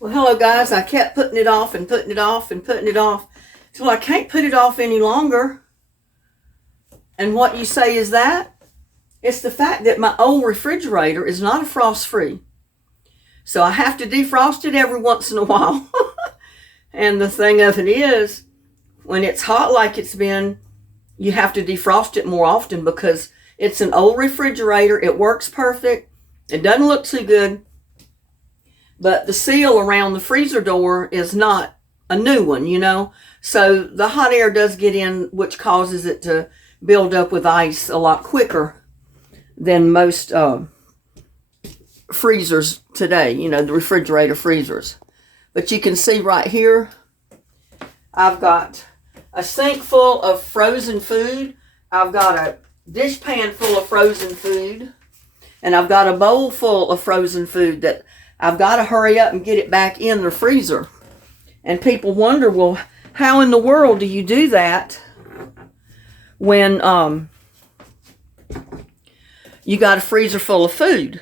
Well, hello guys. I kept putting it off and putting it off and putting it off till I can't put it off any longer. And what you say is that? It's the fact that my old refrigerator is not a frost-free. So I have to defrost it every once in a while. And the thing of it is, when it's hot like it's been, you have to defrost it more often because it's an old refrigerator. It works perfect. It doesn't look too good. But the seal around the freezer door is not a new one, you know. So the hot air does get in, which causes it to build up with ice a lot quicker than most freezers today, you know, the refrigerator freezers. But you can see right here, I've got a sink full of frozen food. I've got a dish pan full of frozen food. And I've got a bowl full of frozen food that I've got to hurry up and get it back in the freezer. And people wonder, well, how in the world do you do that when you got a freezer full of food?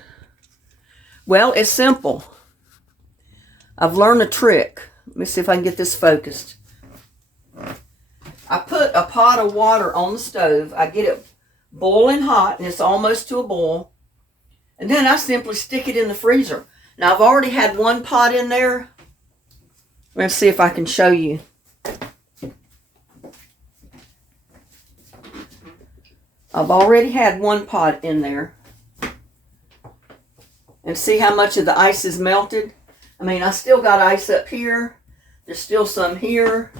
Well, it's simple. I've learned a trick. Let me see if I can get this focused. I put a pot of water on the stove. I get it boiling hot, and it's almost to a boil. And then I simply stick it in the freezer. Now, I've already had one pot in there. Let's see if I can show you. I've already had one pot in there. And see how much of the ice is melted? I mean, I still got ice up here. There's still some here.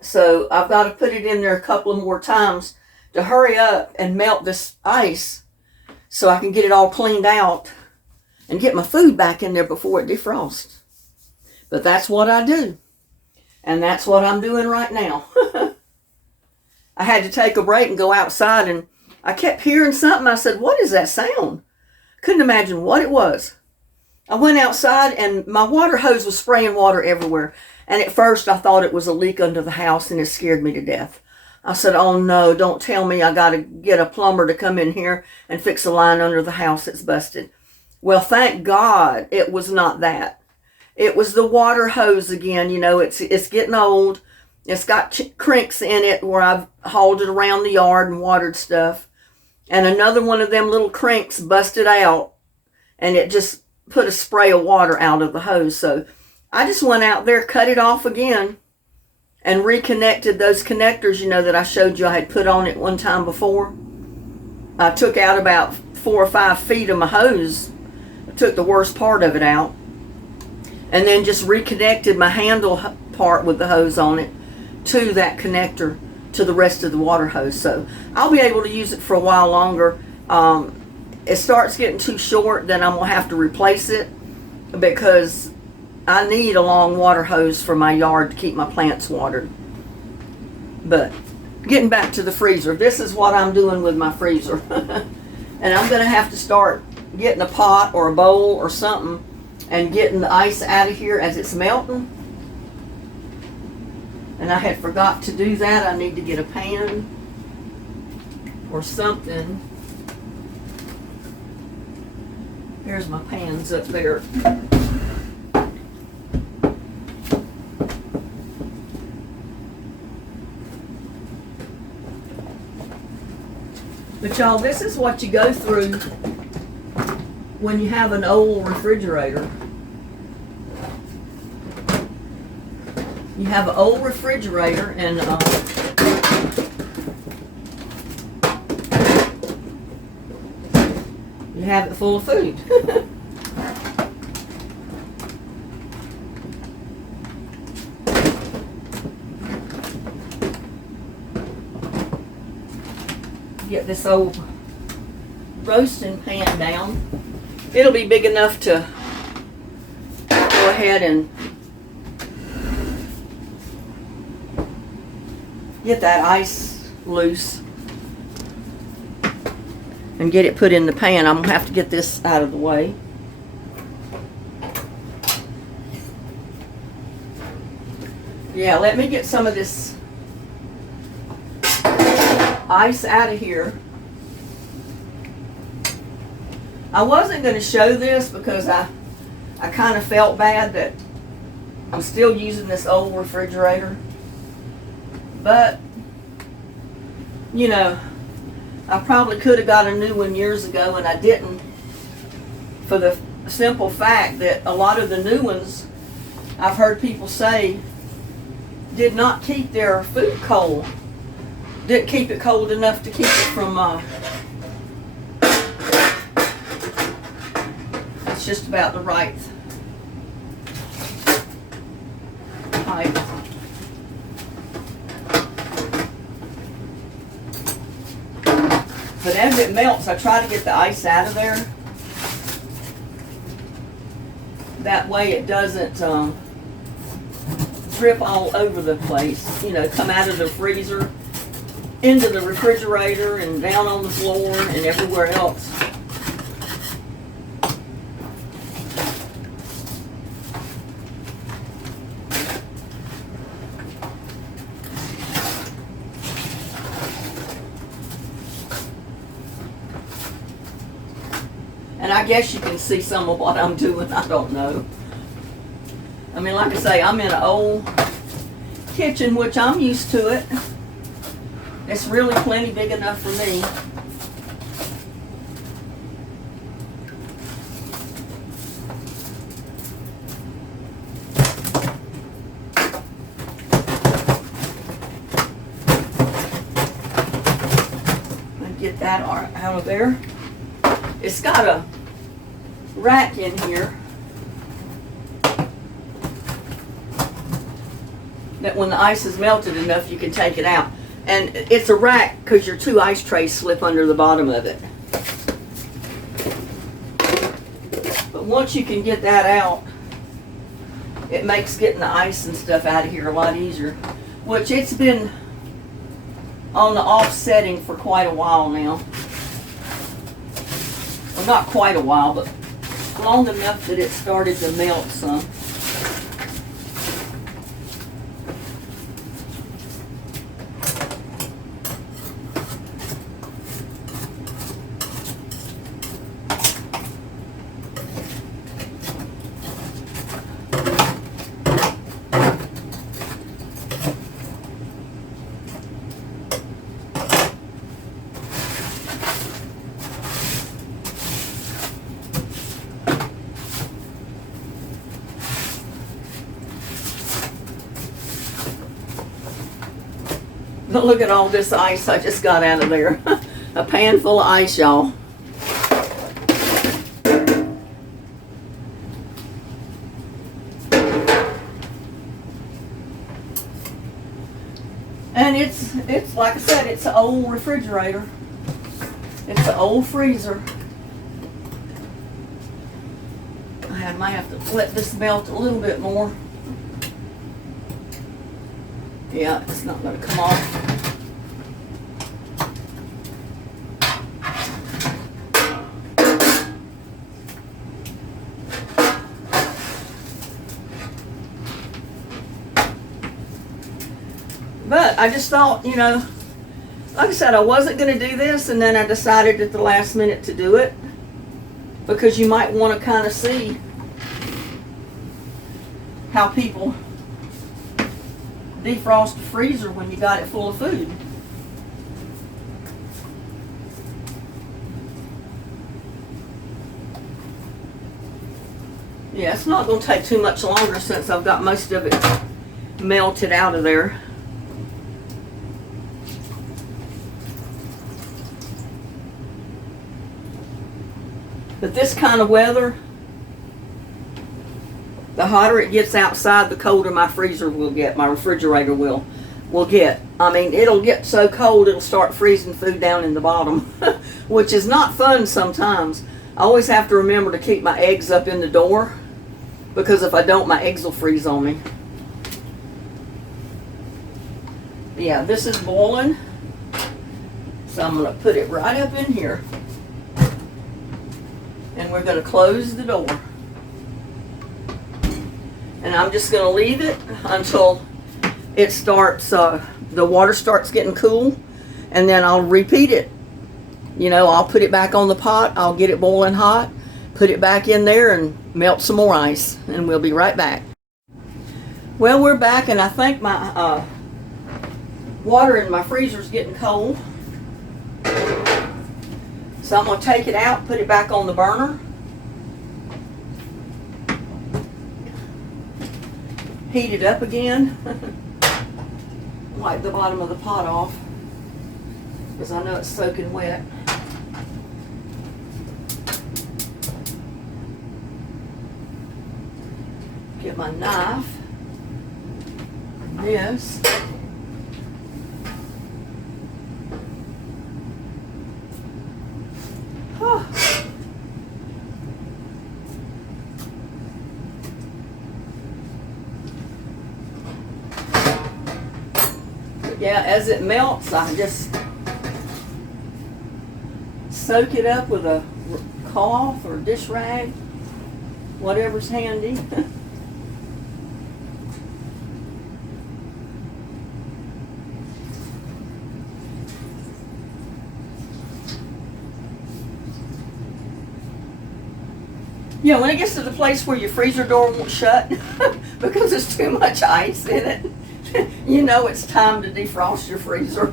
So I've got to put it in there a couple of more times to hurry up and melt this ice so I can get it all cleaned out and get my food back in there before it defrosts. But that's what I do. And that's what I'm doing right now. I had to take a break and go outside, and I kept hearing something. I said, what is that sound? Couldn't imagine what it was. I went outside, and my water hose was spraying water everywhere. And at first, I thought it was a leak under the house, and it scared me to death. I said, oh no, don't tell me I got to get a plumber to come in here and fix a line under the house that's busted. Well, thank God it was not that. It was the water hose again. You know, it's getting old. It's got crinks in it where I've hauled it around the yard and watered stuff. And another one of them little crinks busted out, and it just put a spray of water out of the hose. So I just went out there, cut it off again, and reconnected those connectors, you know, that I showed you I had put on it one time before. I took out about 4 or 5 feet of my hose. I took the worst part of it out. And then just reconnected my handle part with the hose on it to that connector to the rest of the water hose. So I'll be able to use it for a while longer. It starts getting too short, then I'm going to have to replace it because I need a long water hose for my yard to keep my plants watered. But getting back to the freezer, this is what I'm doing with my freezer. And I'm going to have to start getting a pot or a bowl or something and getting the ice out of here as it's melting. And I had forgot to do that. I need to get a pan or something. Here's my pans up there. But y'all, this is what you go through when you have an old refrigerator. You have an old refrigerator, and you have it full of food. Get this old roasting pan down. It'll be big enough to go ahead and get that ice loose and get it put in the pan. I'm going to have to get this out of the way. Yeah, let me get some of this ice out of here. I wasn't going to show this because I I kind of felt bad that I'm still using this old refrigerator. But, you know, I probably could have got a new one years ago and I didn't, for the simple fact that a lot of the new ones, I've heard people say, did not keep their food cold. Didn't keep it cold enough to keep it from, it's just about the right height. But as it melts, I try to get the ice out of there. That way it doesn't drip all over the place. You know, come out of the freezer, into the refrigerator, and down on the floor, and everywhere else. And I guess you can see some of what I'm doing. I don't know. I mean, like I say, I'm in an old kitchen, which I'm used to it. It's really plenty big enough for me. Get that out of there. It's got a rack in here that when the ice is melted enough you can take it out. And it's a rack because your two ice trays slip under the bottom of it. But once you can get that out, it makes getting the ice and stuff out of here a lot easier. Which it's been on the off setting for quite a while now. Well, not quite a while, but long enough that it started to melt some. But look at all this ice I just got out of there. A pan full of ice, y'all. And it's like I said, it's an old refrigerator. It's an old freezer. I might have to let this melt a little bit more. Yeah, it's not going to come off. But I just thought, you know, like I said, I wasn't going to do this, and then I decided at the last minute to do it because you might want to kind of see how people defrost the freezer when you got it full of food. Yeah, it's not going to take too much longer since I've got most of it melted out of there. But this kind of weather, the hotter it gets outside, the colder my freezer will get, my refrigerator will get. I mean, it'll get so cold it'll start freezing food down in the bottom, which is not fun sometimes. I always have to remember to keep my eggs up in the door, because if I don't, my eggs will freeze on me. Yeah, this is boiling, so I'm going to put it right up in here. And we're going to close the door. And I'm just going to leave it until it starts, the water starts getting cool, and then I'll repeat it. You know, I'll put it back on the pot, I'll get it boiling hot, put it back in there and melt some more ice, and we'll be right back. Well, we're back, and I think my water in my freezer is getting cold. So I'm going to take it out, put it back on the burner. Heat it up again. Wipe the bottom of the pot off, because I know it's soaking wet. Get my knife. This. Yeah, as it melts, I just soak it up with a cloth or dish rag, whatever's handy. Yeah, when it gets to the place where your freezer door won't shut because there's too much ice in it, you know it's time to defrost your freezer.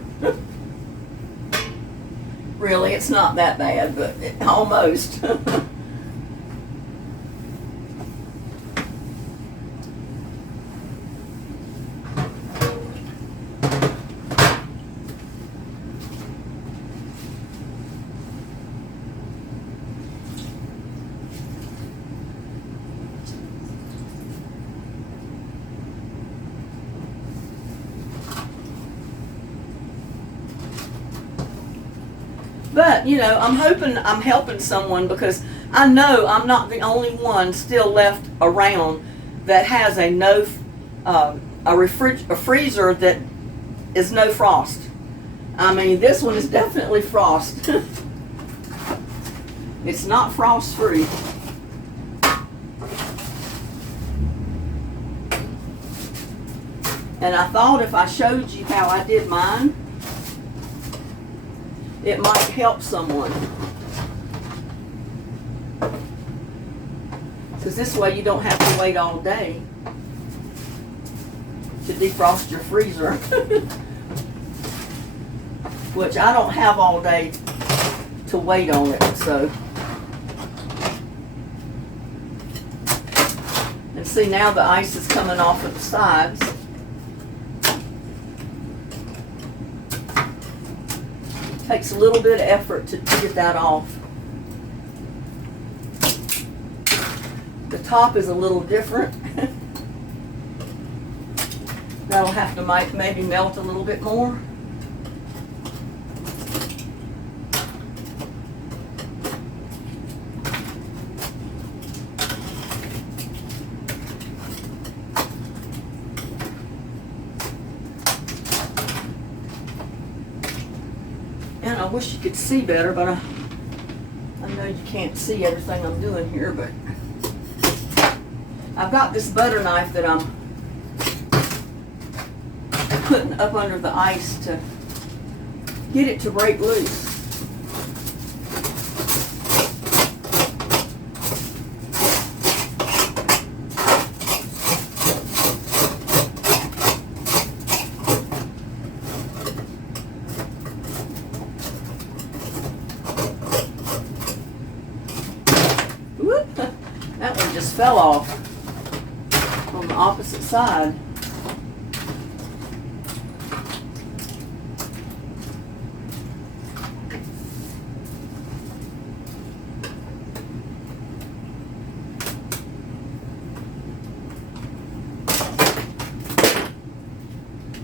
Really, it's not that bad, but almost. But, you know, I'm hoping I'm helping someone, because I know I'm not the only one still left around that has a freezer that is no frost. I mean, this one is definitely frost. It's not frost free. And I thought if I showed you how I did mine, it might help someone. Because this way you don't have to wait all day to defrost your freezer. Which I don't have all day to wait on it, so. And see, now the ice is coming off of the sides. Takes a little bit of effort to get that off. The top is a little different. That'll have to maybe melt a little bit more. And I wish you could see better, but I know you can't see everything I'm doing here, but I've got this butter knife that I'm putting up under the ice to get it to break loose. That one just fell off on the opposite side.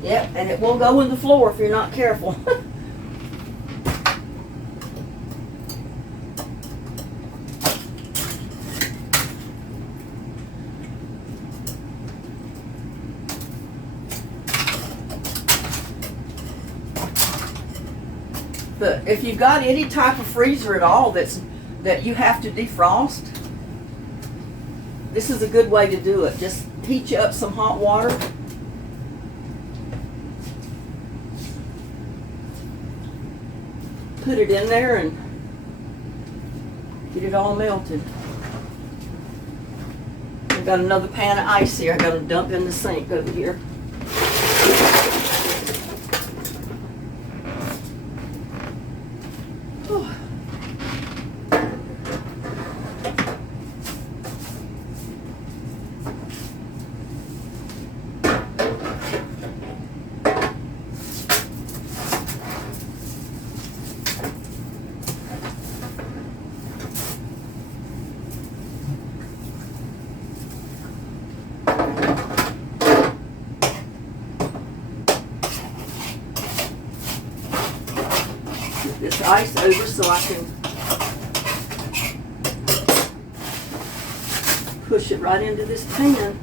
Yep, and it will go in the floor if you're not careful. But if you've got any type of freezer at all that you have to defrost, this is a good way to do it. Just heat you up some hot water. Put it in there and get it all melted. I've got another pan of ice here. I got to dump in the sink over here. This ice over so I can push it right into this pan.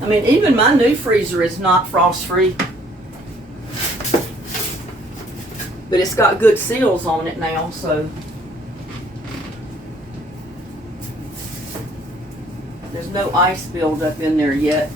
I mean, even my new freezer is not frost free. But it's got good seals on it now, so there's no ice buildup in there yet.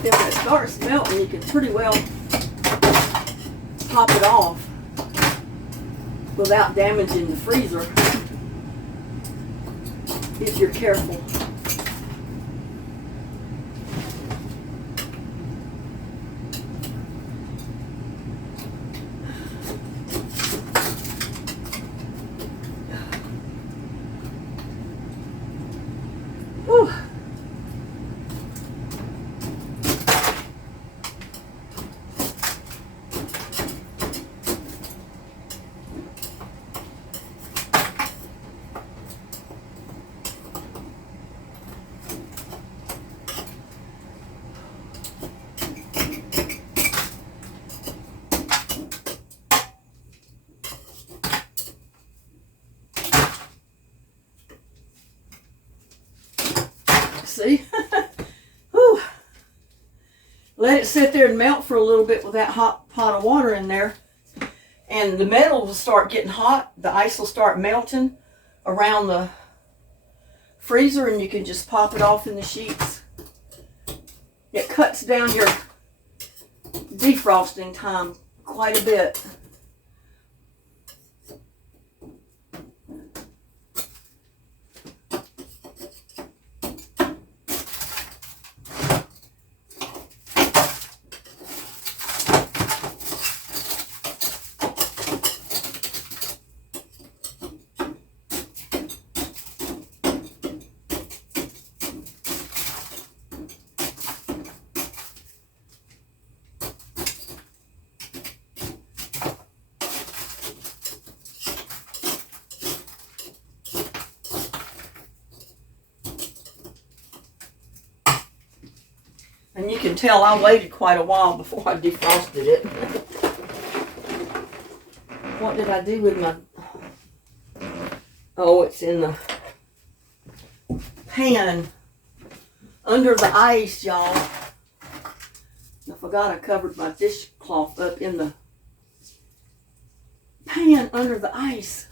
Then when it starts melting, you can pretty well pop it off without damaging the freezer if you're careful. Whew. See? Whew. Let it sit there and melt for a little bit with that hot pot of water in there. And the metal will start getting hot. The ice will start melting around the freezer and you can just pop it off in the sheets. It cuts down your defrosting time quite a bit. And you can tell I waited quite a while before I defrosted it. What did I do with my... Oh, it's in the pan under the ice, y'all. I forgot I covered my dishcloth up in the pan under the ice.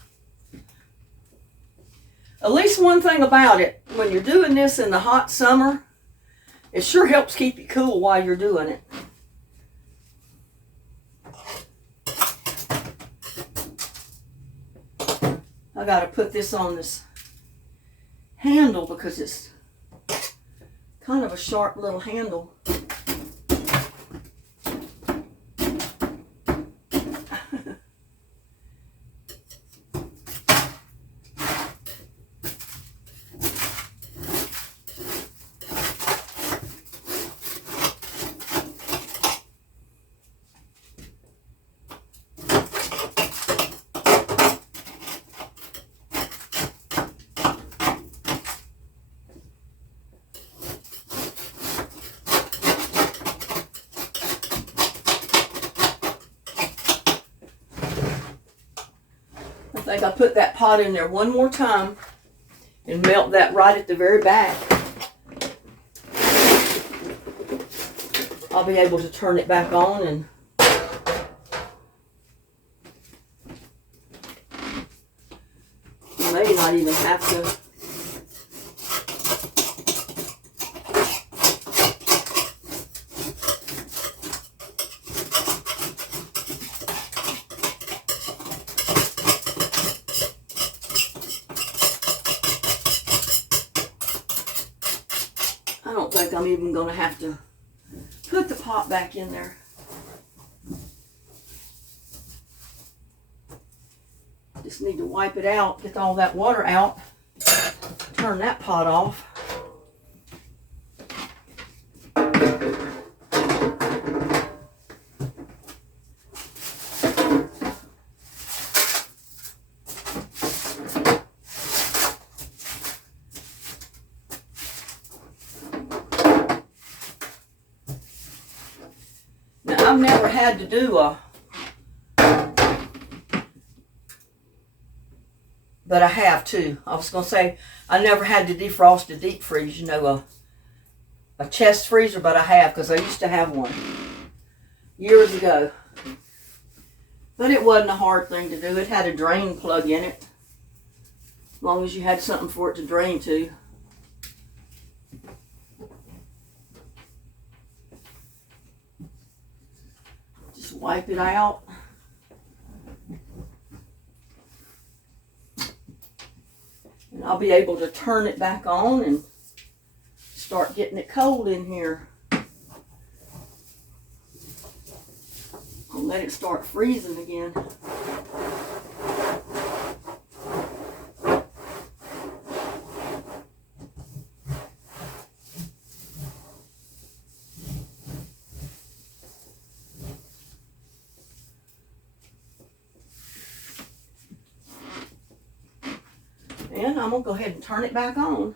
At least one thing about it, when you're doing this in the hot summer, it sure helps keep you cool while you're doing it. I got to put this on this handle because it's kind of a sharp little handle. think I'll put that pot in there one more time and melt that right at the very back. I'll be able to turn it back on and you may not even have to. I don't think I'm even going to have to put the pot back in there. Just need to wipe it out, get all that water out, turn that pot off. Now, I've never had to do but I have too. I was going to say, I never had to defrost a deep freeze, you know, a chest freezer, but I have, because I used to have one years ago. But it wasn't a hard thing to do. It had a drain plug in it, as long as you had something for it to drain to. Just wipe it out. And I'll be able to turn it back on and start getting it cold in here. I'll let it start freezing again. And I'm going to go ahead and turn it back on.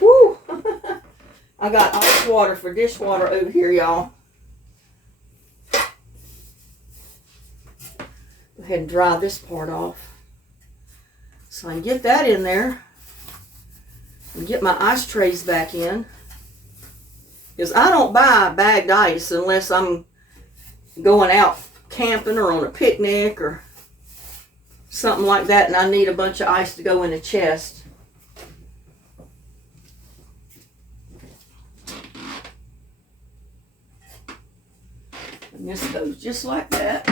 Woo! I got ice water for dishwater over here, y'all. Go ahead and dry this part off. So I can get that in there and get my ice trays back in. Because I don't buy bagged ice unless I'm going out camping or on a picnic or something like that, and I need a bunch of ice to go in a chest. And this goes just like that.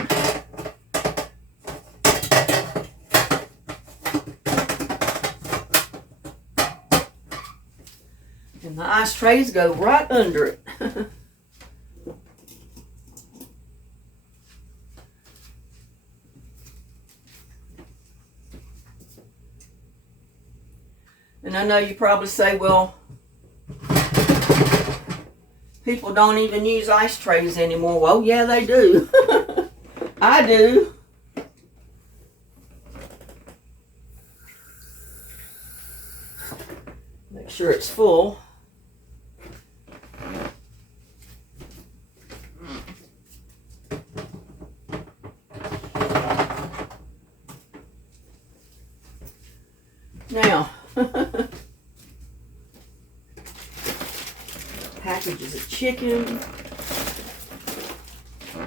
And the ice trays go right under it. And I know you probably say, well, people don't even use ice trays anymore. Well, yeah, they do. I do. Make sure it's full. Now, packages of chicken. I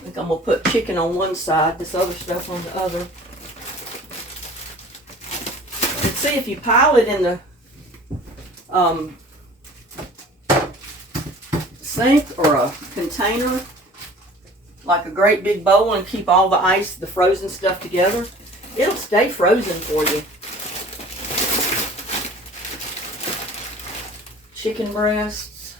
think I'm going to put chicken on one side, this other stuff on the other. And see, if you pile it in the sink or a container, like a great big bowl, and keep all the ice, the frozen stuff together, it'll stay frozen for you. Chicken breasts.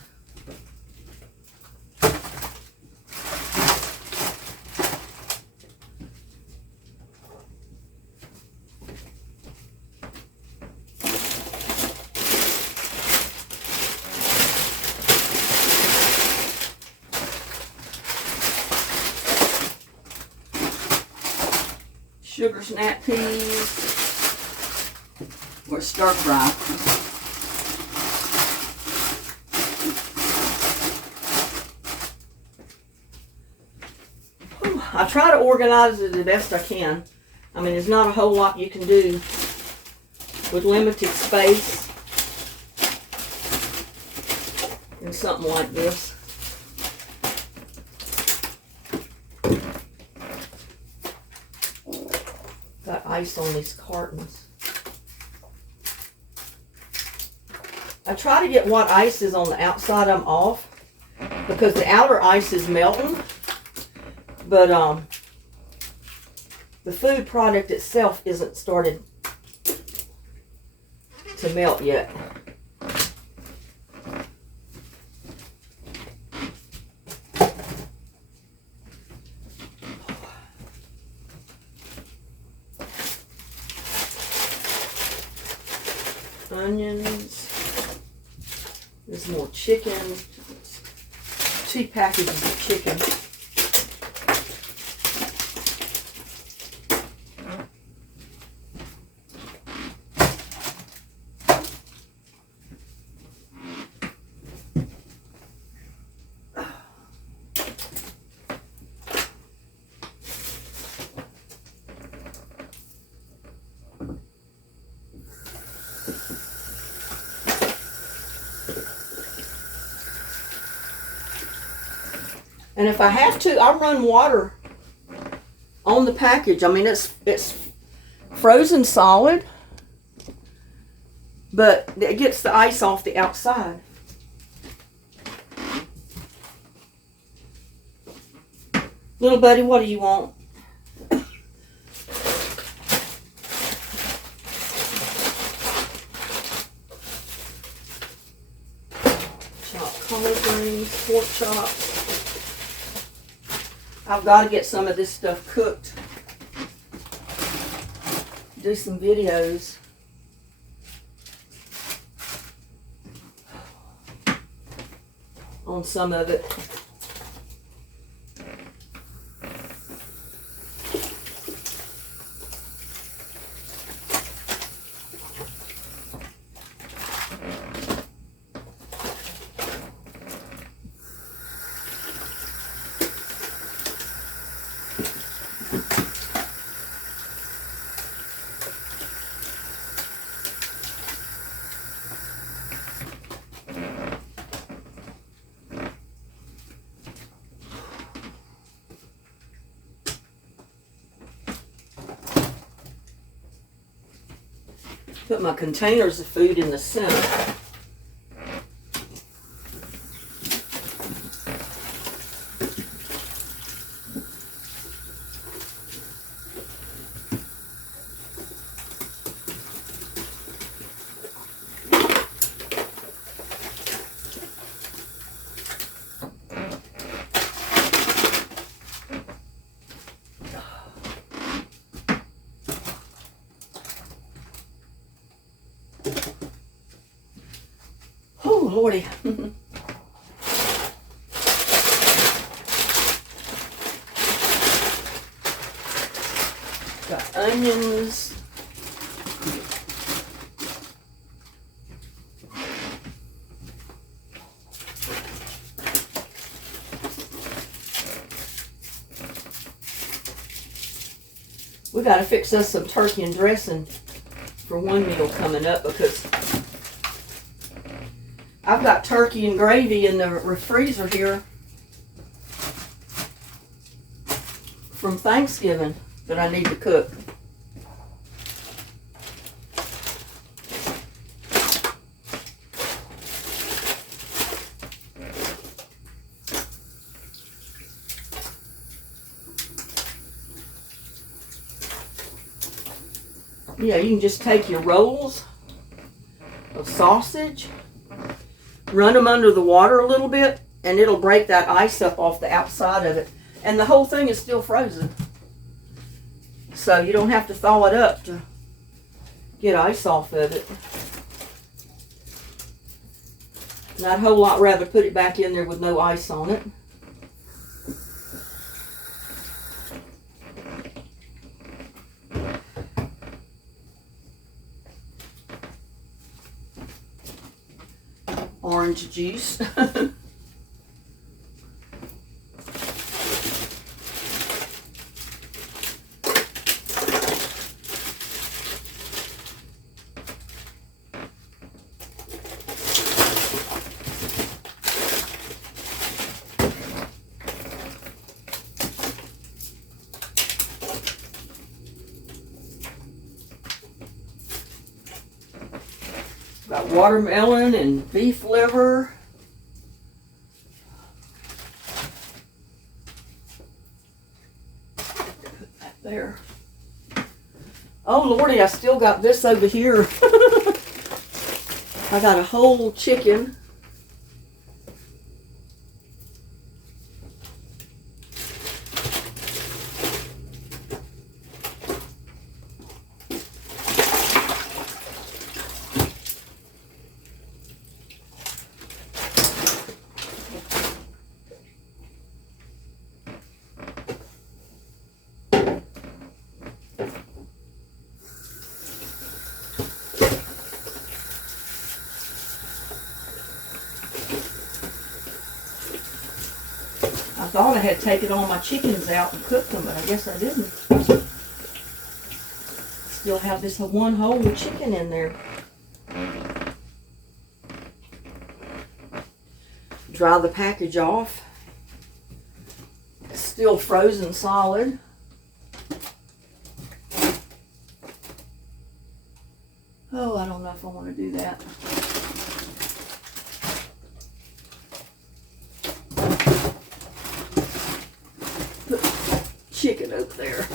sugar snap peas, or stir fry. I try to organize it the best I can. I mean, there's not a whole lot you can do with limited space in something like this. Got ice on these cartons. I try to get what ice is on the outside I'm off, because the outer ice is melting, but the food product itself isn't started to melt yet. Onions. There's more chicken. 2 packages of chicken. And if I have to, I run water on the package. I mean, it's frozen solid, but it gets the ice off the outside. Little buddy, what do you want? Chopped collard greens, pork chops. I've got to get some of this stuff cooked. Do some videos. On some of it. Put my containers of food in the center. Oh, Lordy. Got onions. We got to fix us some turkey and dressing for one meal coming up, because I've got turkey and gravy in the freezer here from Thanksgiving that I need to cook. Yeah, you can just take your rolls of sausage, run them under the water a little bit, and it'll break that ice up off the outside of it. And the whole thing is still frozen. So you don't have to thaw it up to get ice off of it. And I'd a whole lot rather put it back in there with no ice on it. orange juice. Got watermelon and beef liver. Put that there. Oh Lordy, I still got this over here. I got a whole chicken. I thought I had taken all my chickens out and cooked them, but I guess I didn't. Still have this one whole chicken in there. Dry the package off. It's still frozen solid. Oh, I don't know if I want to do that. Chicken over there.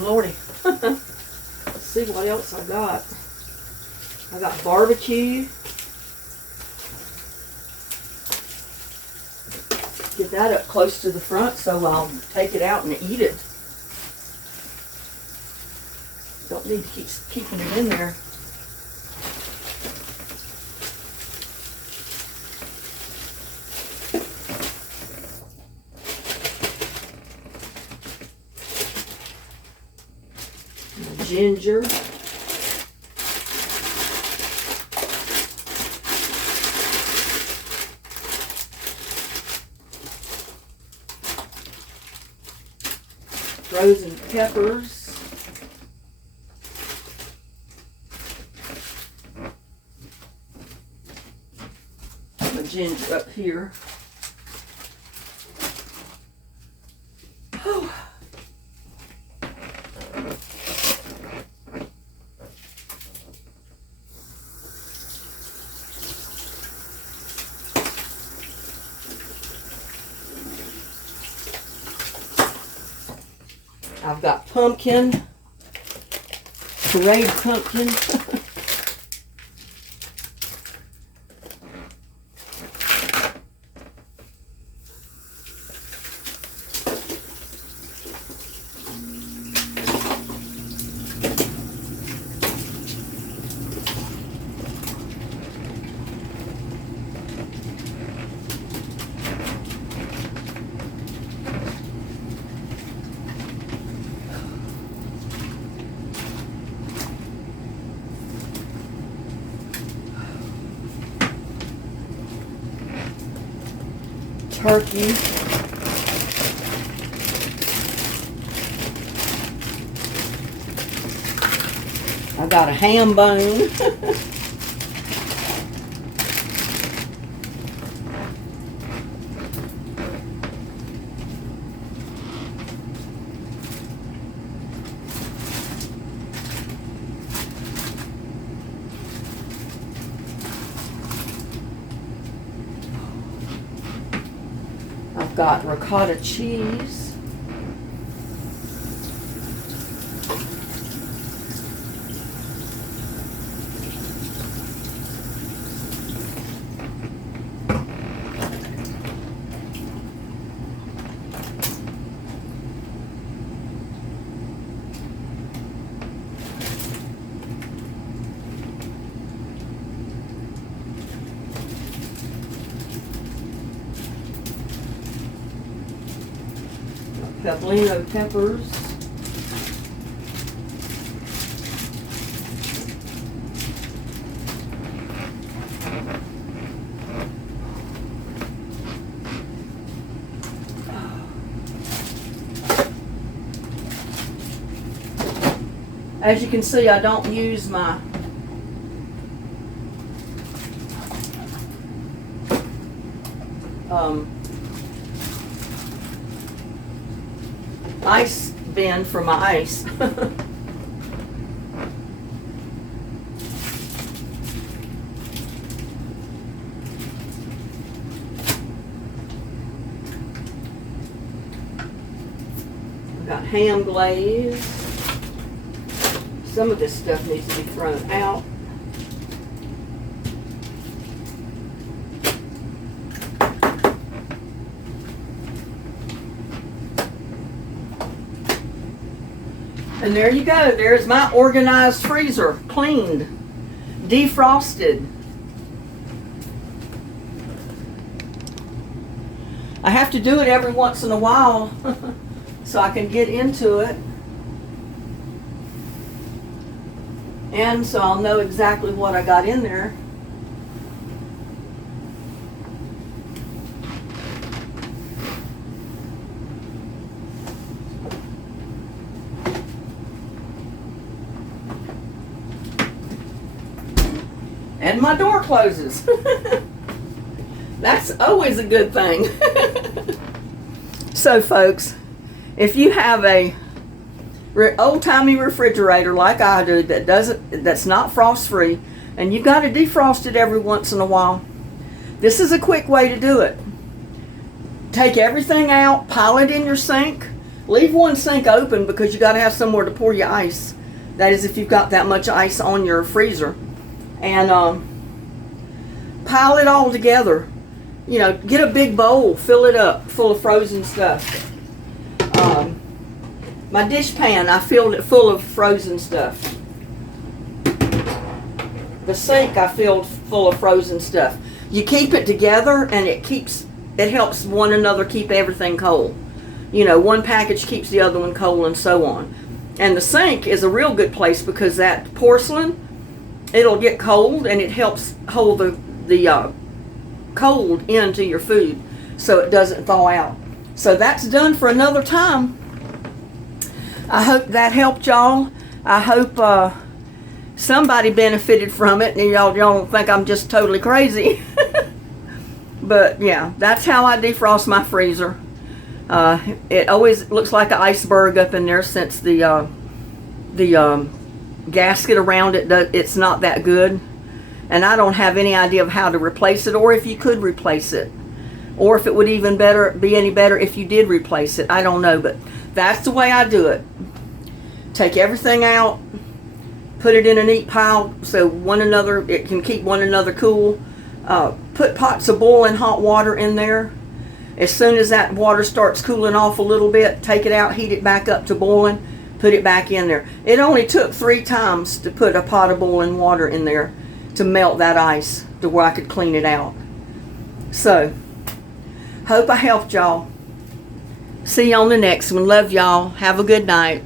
Lordy. Let's see what else I got. I got barbecue. Get that up close to the front so I'll take it out and eat it. Don't need to keep keeping it in there. Ginger. Frozen peppers. The ginger up here. Oh. I've got pumpkin, pureed pumpkin. Turkey. I got a ham bone. I've got ricotta cheese. Peppino peppers. As you can see, I don't use my ice bin for my ice. We've got ham glaze. Some of this stuff needs to be thrown out. And there you go. There's my organized freezer, cleaned, defrosted. I have to do it every once in a while so I can get into it. And so I'll know exactly what I got in there. And my door closes. That's always a good thing. So folks, if you have a old-timey refrigerator like I do that's not frost-free, and you've got to defrost it every once in a while, this is a quick way to do it. Take everything out, pile it in your sink. Leave one sink open because you got to have somewhere to pour your ice. That is if you've got that much ice on your freezer. And pile it all together. You know, get a big bowl, fill it up full of frozen stuff. My dish pan, I filled it full of frozen stuff. The sink, I filled full of frozen stuff. You keep it together, and it helps one another keep everything cold. You know, one package keeps the other one cold, and so on. And the sink is a real good place because that porcelain, it'll get cold, and it helps hold the cold into your food so it doesn't thaw out. So that's done for another time. I hope that helped y'all. I hope somebody benefited from it, and y'all don't think I'm just totally crazy. But yeah, that's how I defrost my freezer. It always looks like an iceberg up in there since the gasket around it, it's not that good. And I don't have any idea of how to replace it, or if you could replace it, or if it would even be any better if you did replace it. I don't know, but that's the way I do it. Take everything out, put it in a neat pile so it can keep one another cool. Put pots of boiling hot water in there. As soon as that water starts cooling off a little bit, take it out, heat it back up to boiling, put it back in there. It only took 3 times to put a pot of boiling water in there to melt that ice to where I could clean it out. So, hope I helped y'all. See you on the next one. Love y'all. Have a good night.